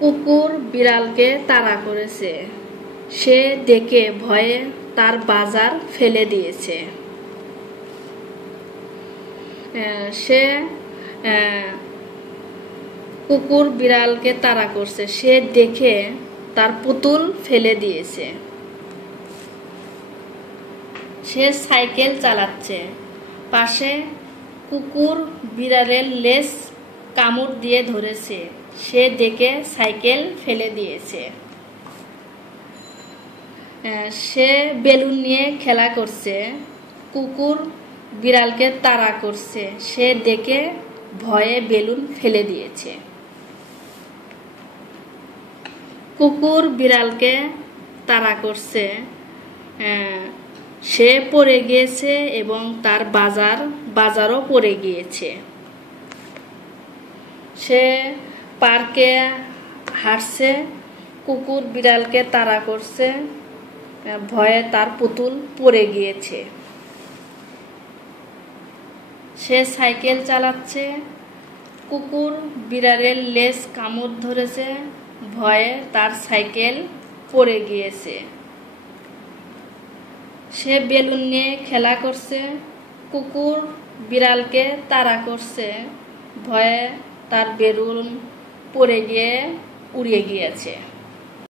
কুকুর বিড়ালকে তাড়া করেছে, সে দেখে ভয়ে তার বাজার ফেলে দিয়েছে। সে কুকুর বিড়ালকে তাড়া করছে, সে দেখে তার পুতুল ফেলে দিয়েছে। সে সাইকেল চালাচ্ছে, পাশে কুকুর বিড়ালের লেজ কামড় দিয়ে ধরেছে, সে দেখে সাইকেল ফেলে দিয়েছে। সে বেলুন নিয়ে খেলা করছে, কুকুর বিড়ালকে তাড়া করছে, সে দেখে ভয়ে বেলুন ফেলে দিয়েছে। কুকুর বিড়ালকে তাড়া করছে, সে পড়ে গিয়েছে এবং তার বাজারও পড়ে গিয়েছে। সে পার্কে হাঁটছে, কুকুর বিড়ালকে তাড়া করছে, ভয়ে তার পুতুল পড়ে গিয়েছে। সে সাইকেল চালাচ্ছে, কুকুর বিড়ালের লেজ কামড় ধরেছে, ভয়ে তার সাইকেল পড়ে গিয়েছে। সে বেলুন নিয়ে খেলা করছে, কুকুর বিড়ালকে তাড়া করছে, ভয়ে তার বেলুন পড়ে গিয়ে উড়ে গিয়েছে।